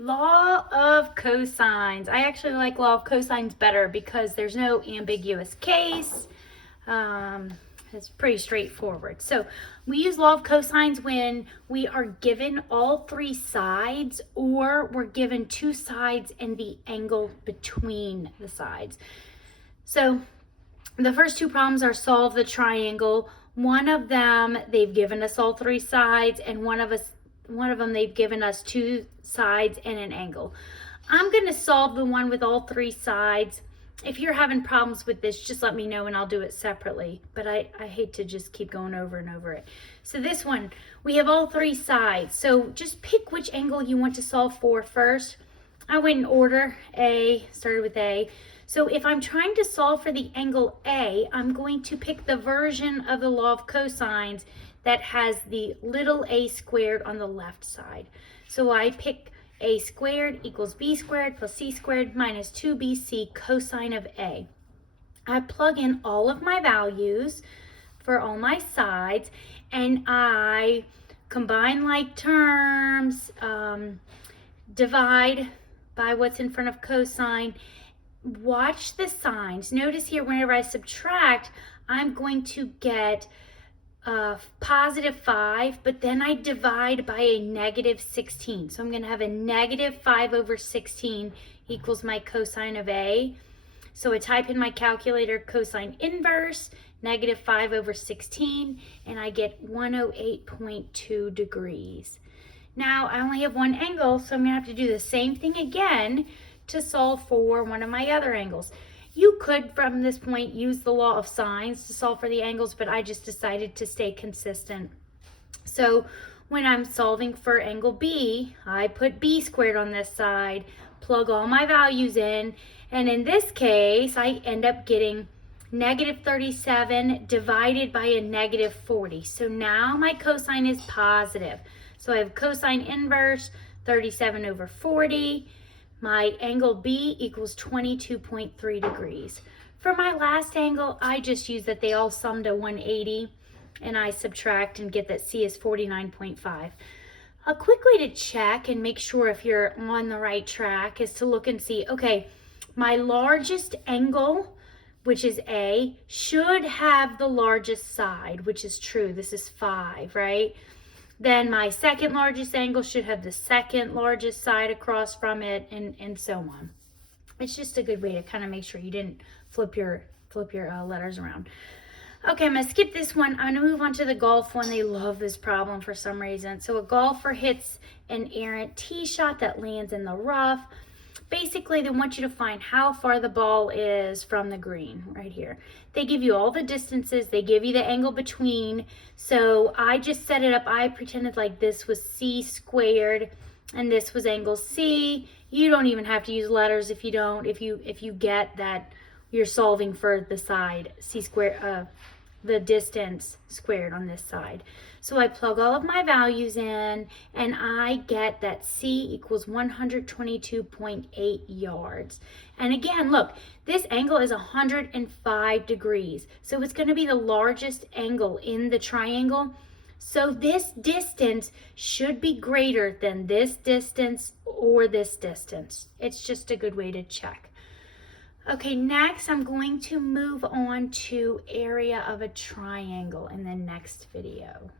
Law of cosines. I actually like law of cosines better because there's no ambiguous case. It's pretty straightforward. So we use law of cosines when we are given all three sides or we're given two sides and the angle between the sides. So the first two problems are solve the triangle. One of them, they've given us all three sides, and one of them they've given us two sides and an angle. I'm going to solve the one with all three sides. If you're having problems with this, just let me know and I'll do it separately. But I hate to just keep going over and over it. So this one, we have all three sides. So just pick which angle you want to solve for first. I went in order. Started with A. So if I'm trying to solve for the angle A, I'm going to pick the version of the law of cosines that has the little a squared on the left side. So I pick a squared equals b squared plus c squared minus 2bc cosine of A. I plug in all of my values for all my sides and I combine like terms, divide by what's in front of cosine. Watch the signs. Notice here whenever I subtract, I'm going to get positive 5, but then I divide by a negative 16. So I'm going to have a negative 5 over 16 equals my cosine of A. So I type in my calculator cosine inverse, negative 5 over 16, and I get 108.2 degrees. Now I only have one angle, so I'm going to have to do the same thing again to solve for one of my other angles. You could, from this point, use the law of sines to solve for the angles, but I just decided to stay consistent. So when I'm solving for angle B, I put b squared on this side, plug all my values in, and in this case, I end up getting negative 37 divided by a negative 40. So now my cosine is positive. So I have cosine inverse 37 over 40. My angle B equals 22.3 degrees. For my last angle, I just use that they all sum to 180, and I subtract and get that C is 49.5. A quick way to check and make sure if you're on the right track is to look and see, okay, my largest angle, which is A, should have the largest side, which is true. This is 5, right? Then my second largest angle should have the second largest side across from it, and so on. It's just a good way to kind of make sure you didn't flip your letters around. Okay, I'm going to skip this one. I'm going to move on to the golf one. They love this problem for some reason. So a golfer hits an errant tee shot that lands in the rough. Basically, they want you to find how far the ball is from the green right here. They give you all the distances. They give you the angle between. So I just set it up. I pretended like this was C squared and this was angle C. You don't even have to use letters if you don't. If you get that you're solving for the side C squared, the distance squared on this side. So I plug all of my values in and I get that C equals 122.8 yards. And again, look, this angle is 105 degrees. So it's going to be the largest angle in the triangle. So this distance should be greater than this distance or this distance. It's just a good way to check. Okay, next I'm going to move on to area of a triangle in the next video.